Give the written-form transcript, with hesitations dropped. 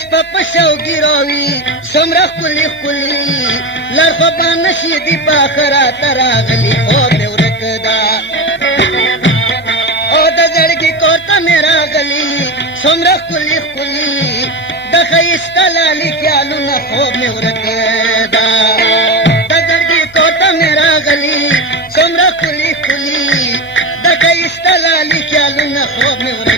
شپه په شوقي راوي څومره ښکلي ښکلي لړ خو به نشي دي په خراته راغلي خوب مې ورک ده او د زړګي کور ته مې راغلي څومره ښکلي ښکلي د ښایسته لالي خیالونه خوب مې ورک ده د زړګي کور ته مې راغلي څومره ښکلي ښکلي د ښایسته لالي خیالونه خوب مې ورک